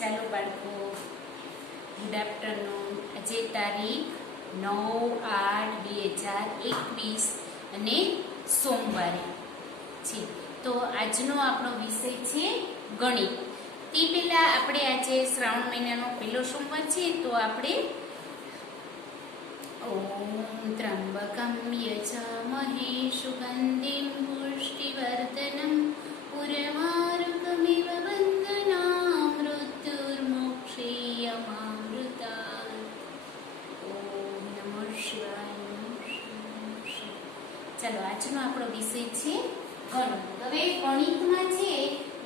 ચાલો બાળકો, good afternoon. આજે તારીખ 9/8/2021 અને સોમવારે છે. તો આજનો આપણો વિષય છે ગણિત. તે પહેલા આપણે આજે શ્રાવણ મહિનાનો પહેલો સોમવાર છે, તો આપણે ઓમ ત્રંબકમ યજામહે સુગંધિમ પુષ્ટિવર્ધનમ ઉર્વારુકમિવ વંદના મૃત્યુર્મોક્ષેયમામૃતા. ઓમ નમો શિવાય, નમો શિવાય. ચાલો, આજનો આપણો વિષય છે ગણિત. હવે ગણિતમાં જે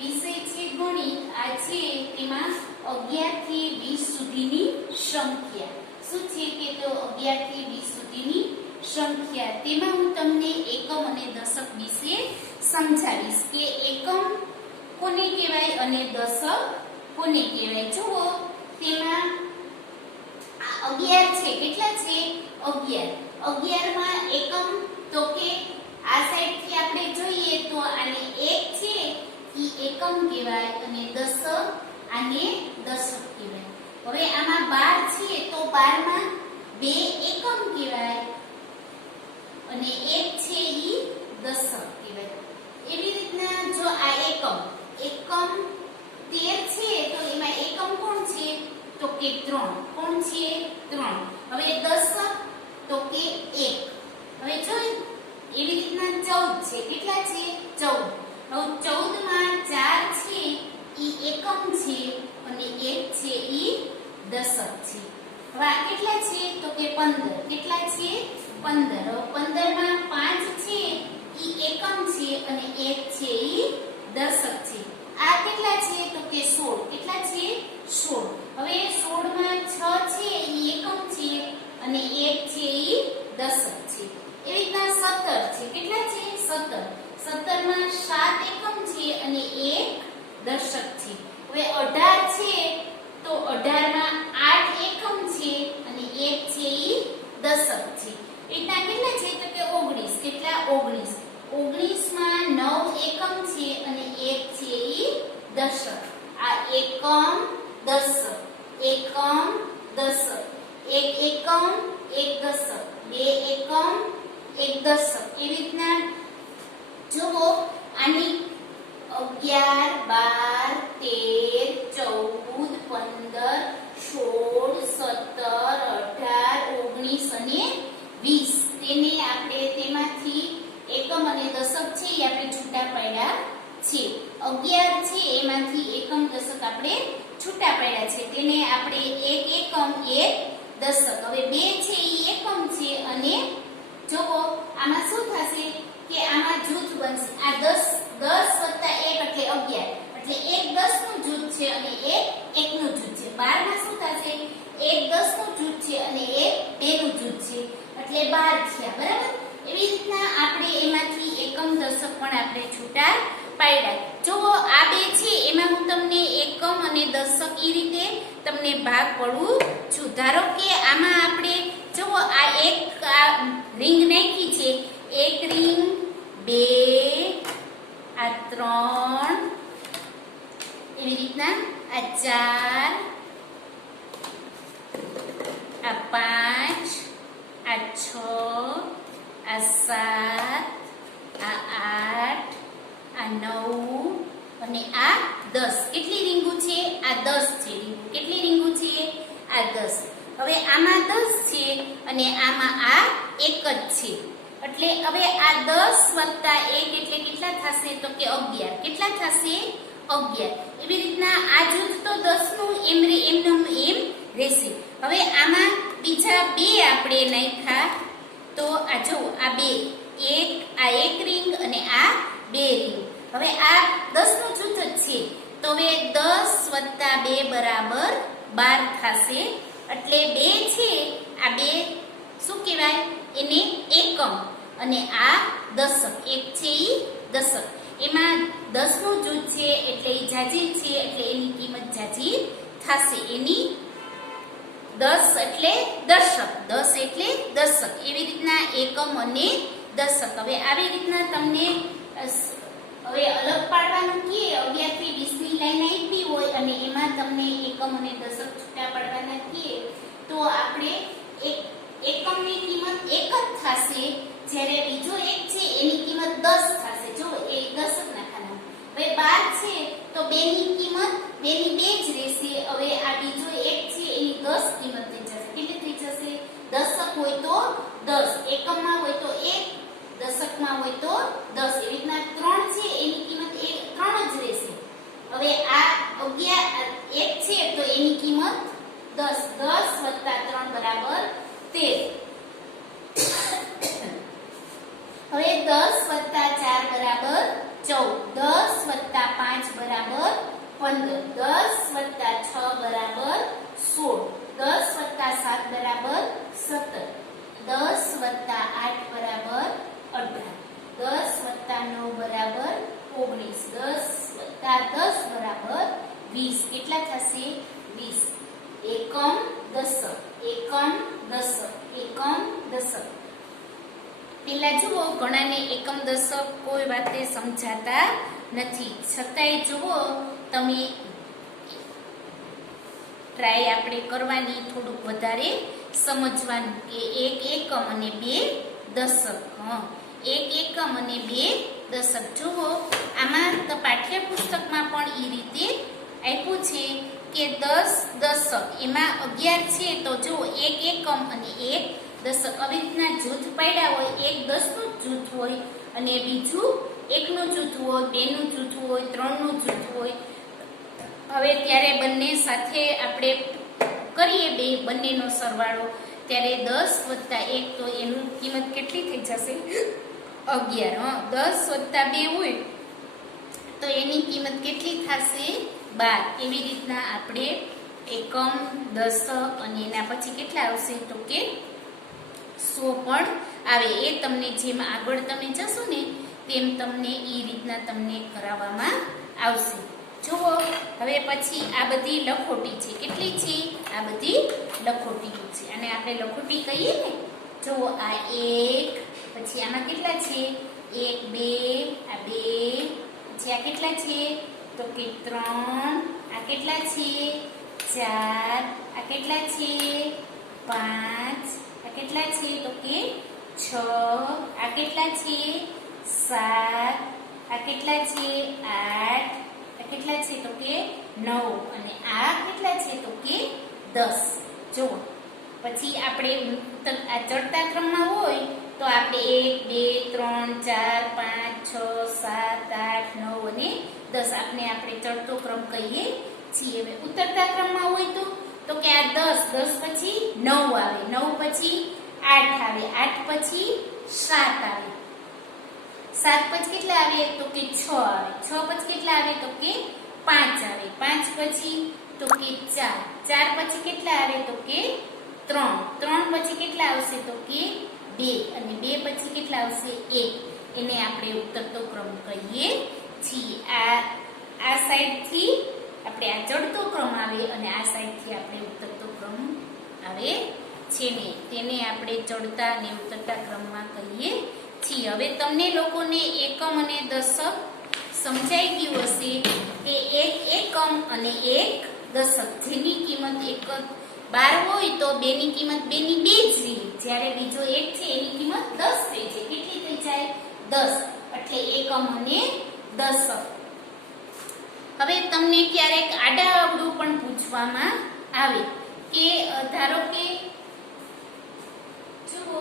વિષય છે ગણિત, આ છે તેમાં 11 થી 20 સુધીની સંખ્યા. શું છે કે તો 11 થી 20 સુધીની સંખ્યા. તેમાં હું તમને એકમ અને દશક વિશે સમજાવીશ કે એકમ કોને કહેવાય અને દશક કોને કહેવાય. જુઓ, તેમાં 11 છે. કેટલા છે? 11. 11 માં એકમ તો કે આ સાઈડ થી આપણે જોઈએ તો આને 1 છે ઈ એકમ કહેવાય અને દશક આને દશક કહેવાય. હવે આમાં 12 છે તો 12 માં 2 એકમ કહેવાય અને 1 છે ઈ દશક કહેવાય. એવી રીતના જો આ એકમ 13 છે તો એમાં એકમ કોણ છે તો કે 3. કોણ છે? 3. હવે દશક તો કે 1. હવે જો એવી રીતના 14 છે. કેટલા છે? 14. હવે 14 માં 4 છે ઈ એકમ છે અને 1 છે ઈ દશક છે. હવે આ કેટલા છે તો કે 15. કેટલા છે? 15. હવે 15 માં 5 છે ઈ એકમ છે અને 1 છે ઈ દશક છે. આ કેટલા છે તો કે 16. કેટલા છે? 16. હવે 16 માં 6 છે ઈ એકમ છે અને 1 છે ઈ દશક છે. એવી રીતના 17 છે. કેટલા છે? 17. 17 માં 7 એકમ છે અને 1 દશક છે. હવે 18 છે તો 18 માં 8 એકમ છે અને 1 છે ઈ દશક છે. એટલા કેટલા છે તો કે 19. કેટલા? 19. 19 માં 9 એકમ છે અને 1 છે ઈ દશક. આ એકમ દશક, એકમ દશક, એક એકમ એક દશક, બે એકમ એક દશક. એવી રીતના જુઓ, આની 11, 12, 13, 14, 15, 16, 17, 18, 19 અને 20. તેને આપણે તેમાંથી એકમ અને દશક છે એ આપણે છૂટા પાડ્યા છે. 11 છે એમાંથી એકમ દશક આપણે છૂટા પાડ્યા છે. તેને આપણે એક એકમ એક દશક. હવે 2 છે એ એકમ છે અને જુઓ આમાં શું થશે કે આમાં જૂથ બનશે. આ 10 વત્તા 1 એટલે 11. એટલે 1 10 નું જૂથ છે અને 1 1 નું જૂથ છે. 12 માં શું થશે? 1 10 નું જૂથ છે અને 1 2 નું જૂથ છે. એટલે 12 થયા. બરાબર? એવી રીતના આપણે એમાંથી એકમ દશક પણ આપણે છૂટા પાડ્યા. જો આ 2 છે એમાં હું તમને એકમ અને દશક એ રીતે તમને ભાગ પાડું છું. ધારો કે આમાં આપણે જો આ એક રિંગ નાખી છે. 1 રિંગ, 2, આ 3, એવી રીતના આ 4, આ 5, આ 6, આ 7, આ 8, આ 9 અને આ 10. કેટલી રીંગુ છે? આ 10 છે રીંગુ. કેટલી રીંગુ છે? આ 10. હવે આમાં 10 છે અને આમાં આ 1 જ છે. એટલે હવે આ 10 વત્તા 1 એટલે કેટલા થશે તો કે 11. કેટલા થશે? 11. એવી રીતના આ જૂથ તો 10 નું એમ રહેશે. હવે આમાં બીજા 2 આપણે નાખ્યા તો આ જો આ 2, આ 1 રિંગ અને આ 2 રિંગ. હવે આ 10 નું જૂથ જ છે તો હવે 10 વત્તા 2 બરાબર 12 થશે. એટલે 2 છે આ 2 શું કહેવાય? એને એકમ અને આ દશક. 1 છે ઈ દશક. એમાં 10 નું જૂથ છે એટલે ઈ જાજી છે એટલે એની કિંમત જાજી થશે. એની 10 એટલે દશક, 10 એટલે દશક. એવી રીતના એકમ અને દશક. હવે આવી રીતના તમને હવે અલગ પાડવાનું કે 11 થી 20 ની લાઈન આપી હોય અને એમાં તમને એકમ અને દશક છૂટા પાડવાના કીએ તો આપણે એકમની કિંમત 1 જ થશે, જ્યારે બીજો એક છે એની કિંમત 10 થશે. જો એ દશકના ખાના. હવે 12 છે તો 2 ની કિંમત 2 ની 2 જ રહેશે. હવે આ બીજો એક છે એની 10 કિંમત થઈ જશે. કેટલી થઈ જશે? દશક હોય તો 10, એકમમાં હોય તો 1, દશકમાં હોય તો 10. એવી રીતના 3 છે એની કિંમત 3 જ રહેશે. હવે આ 11 1 છે તો એની કિંમત 10. 10 + 3 બરાબર 13. હવે 10 + 4 બરાબર 14. 10 + 5 બરાબર 15. 10 + 6 બરાબર 16. 10 + 7 બરાબર 17. 10 + 8 બરાબર 18. 10 + 9 બરાબર 19. 10 + 10 બરાબર 20. કેટલા થશે? 20. એકમ દશક, એકમ દશક, એકમ દશક. પેલા જુઓ ઘણાને એકમ દશક કોઈ વાતે સમજાતા નથી, છતાંય જુઓ તમે ટ્રાય આપણે કરવાની, થોડુંક વધારે સમજવાનું કે એક એકમ અને 2 દશક. એક એકમ અને 2 દશક. જુઓ આમાં તો પાઠ્યપુસ્તકમાં પણ એ રીતે આપ્યું છે કે 10 દશક, એમાં 11 છે તો જુઓ એક એકમ અને 1 દશક. આવી રીતના જૂથ પાડ્યા હોય, એક 10 નું જૂથ હોય અને બીજું 1 નું જૂથ હોય, 2 નું જૂથ હોય, 3 નું જૂથ હોય. હવે ત્યારે બંને સાથે આપણે કરીએ બંનેનો સરવાળો, ત્યારે 10 + 1 તો એનું કિંમત કેટલી થઈ જશે? 11. 10 + 2 હોય તો એની કિંમત કેટલી થશે? 12. એવી રીતના આપણે એકમ, દશક અને એના પછી કેટલા આવશે તો કે 100 પણ આવે. એ તમને જેમ આગળ તમે જશો ને તેમ તમને એ રીતના તમને કરાવવામાં આવશે. જુઓ હવે પછી આ બધી લખોટી છે. કેટલી છે? આ બધી લખોટીઓ છે. અને આપણે લખોટી કહીએ ને, જુઓ આ 1, પછી આમાં કેટલા છે? 1 2, આ 2, પછી આ કેટલા છે તો કે 3, આ કેટલા છે? 4, આ કેટલા છે? 5, આ કેટલા છે તો કે 6, આ કેટલા છે? 7, આ કેટલા છે? 8, આ કેટલા છે તો કે 9, અને આ કેટલા છે તો કે 10. જુઓ પછી આપણે આ ચડતા ક્રમમાં હોય તો આપણે 1 2 3 4 5 6 7 8 9 અને 10 આપણે ચડતો ક્રમ કહીએ છીએ. હવે ઉતરતા ક્રમમાં હોય તો કે આ 10 પછી 9 આવે, 9 પછી 8 આવે, 8 પછી 7 આવે, 7 પછી કેટલા આવે તો કે 6 આવે, 6 પછી કેટલા આવે તો કે 5 આવે, 5 પછી તો કે 4, 4 પછી કેટલા આવે તો કે 3, 3 પછી કેટલા આવશે તો કે 2, અને 2 પછી કેટલા આવશે 1. એને આપણે ઉતરતો ક્રમ કહીએ છીએ. આ સાઈડથી આપણે આ ચડતો ક્રમ આવે અને આ સાઈડથી આપણે ઉતરતો ક્રમ આવે છે ને, તેને આપણે ચડતા અને ઉતરતા ક્રમમાં કહીએ છીએ. હવે તમને લોકોને એકમ અને દશક સમજાઈ ગયું હશે કે એક એકમ અને 1 દશક, જેની કિંમત 12 હોય તો 2 ની કિંમત 2 ની 2 જ રહે, જ્યારે બીજો 1 છે એની કિંમત 10 થઈ જાય. કેટલી થઈ જાય? 10. એટલે એકમ અને દશક. હવે તમને ક્યારેક આડાઅવળું પણ પૂછવામાં આવે કે ધારો કે જુઓ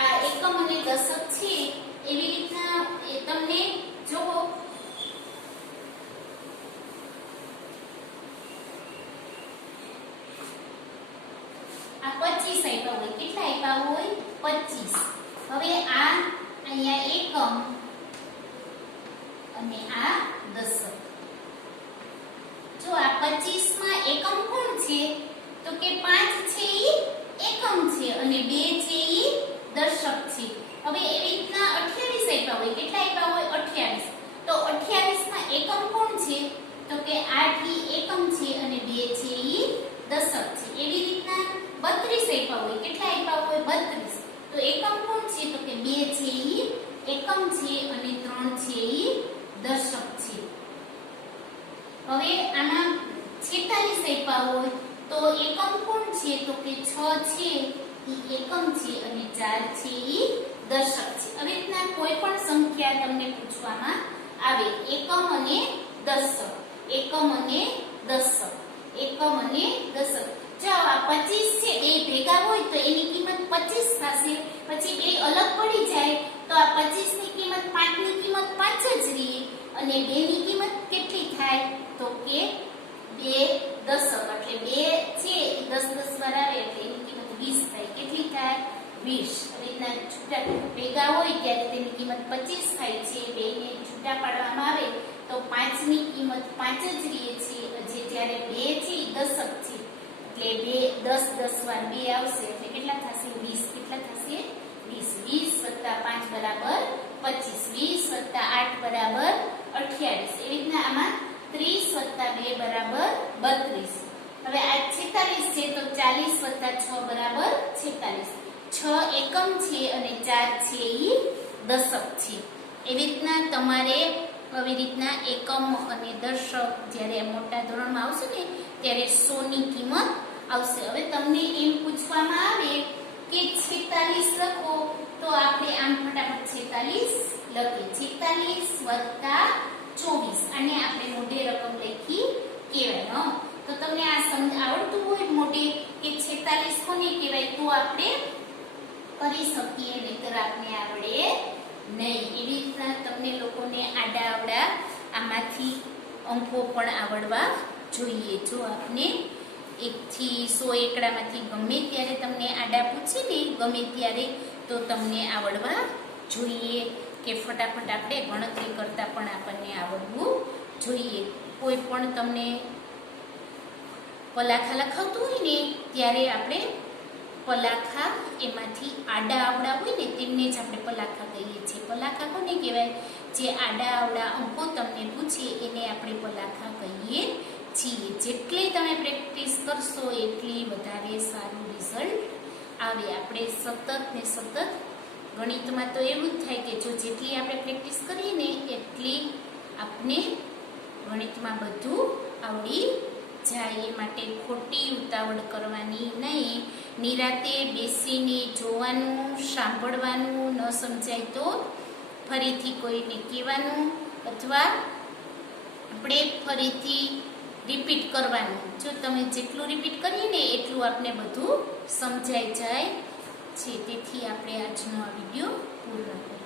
આ એકમ અને દશક છે, એવી રીતના તમને જુઓ આ 25 આપ્યા હોય. કેટલા આપ્યા હોય? 25. હવે આ અહીંયા એકમ અને આ દશક. જો આ 25 માં એકમ કોણ છે તો કે 5 છે ઈ એકમ છે અને 2 છે ઈ દશક છે. હવે એવી રીતના 28 આપ્યા હોય. કેટલા આપ્યા હોય? 28. તો 28 માં એકમ કોણ છે તો કે 8 ઈ એકમ છે અને 2 છે ઈ દશક છે. એવી રીતના 32 આપ્યા હોય. કેટલા આપ્યા હોય? 32. તો એકમ કોણ છે તો કે 2 છે ઈ એકમ છે અને 3 છે ઈ દશક છે. હવે આમાં 46 હોય તો એકમ કોણ છે તો કે 6 છે ઈ એકમ છે અને 4 છે ઈ દશક છે. આવી રીતના કોઈ પણ સંખ્યા તમને પૂછવામાં આવે એકમ અને દશક, એકમ અને દશક, એકમ અને દશક. જો આ 25 છે બે ભેગા હોય તો એની કિંમત 25 થશે. પછી બે અલગ પડી જાય તો આ 25 ની કિંમત 5 ની કિંમત 5 જ રહે અને 2 ની કિંમત કેટલી થાય તો કે 2 દશક એટલે 2 છે 10 10 વાર આવે એટલે એની કિંમત 20 થાય. કેટલી થાય 20. આવી રીતના છૂટા ભેગા હોય ત્યારે તેની કિંમત 25 થાય છે. બે ને છૂટા પાડવામાં આવે તો 5 ની કિંમત 5 જ રહે છે. જે જ્યારે 2 છે એ દશક છે એટલે 2 10 10 વાર 2 આવશે એટલે કેટલા થશે 20. કેટલા થશે 20. 20 + 5 બરાબર 25. 20 + 8 બરાબર 28. એવી રીતના આમાં 30 + 2 બરાબર 32. હવે આ 46 છે તો 40 + 6 બરાબર 46. 6 એકમ છે અને 4 છે ઈ દશક છે. એવી રીતના તમારે આવી રીતના એકમ અને દશક જ્યારે મોટા ધોરણમાં આવશે ને ત્યારે 100 ની કિંમત આવશે. હવે તમને એમ પૂછવામાં આવે કે 46 લખો તો આપણે આમ ફટાફટ 46 લખીએ. 46 + 24 આને આપણે મોઢે રકમ લખી કહેવાય. તો તમને આ સમજ આવડતું હોય મોઢે કે 46 કોને કહેવાય તો આપણે કરી શકીએ, નહીતર આપને આવડે નહીં. એવી રીતના તમને લોકોને આડા આવડા આમાંથી અંકો પણ આવડવા જોઈએ. જો આપને 1 થી 100 એકડામાંથી ગમે ત્યારે તમને આડા પૂછે ને ગમે ત્યારે તો તમને આવડવા જોઈએ કે ફટાફટ આપણે ગણતરી કરતા પણ આપણને આવડવું જોઈએ. કોઈ પણ તમને પલાખા લખાવતું હોય ને ત્યારે આપણે પલાખા એમાંથી આડા આવડા હોય ને તેમને જ આપણે પલાખા કહીએ છીએ. પલાખા કોને કહેવાય? જે આડા આવડા અંકો તમને પૂછે એને આપણે પલાખા કહીએ છીએ. જેટલી તમે પ્રેક્ટિસ કરશો એટલી વધારે સારું રિઝલ્ટ આવે. આપણે સતત ને સતત ગણિતમાં તો એવું જ થાય કે જો જેટલી આપણે પ્રેક્ટિસ કરીએ ને એટલી આપણે ગણિતમાં બધું આવડી જાય. એ માટે ખોટી ઉતાવળ કરવાની નહીં. નિરાતે બેસીને જોવાનું, સાંભળવાનું, ન સમજાય તો ફરીથી કોઈને કહેવાનું અથવા આપણે ફરીથી રિપીટ કરવાનું. જો તમે જેટલું રિપીટ કરીએ ને એટલું આપણે બધું સમજાઈ જાય છે. તેથી આપણે આજનો આ વિડીયો પૂર્ણ કરીએ.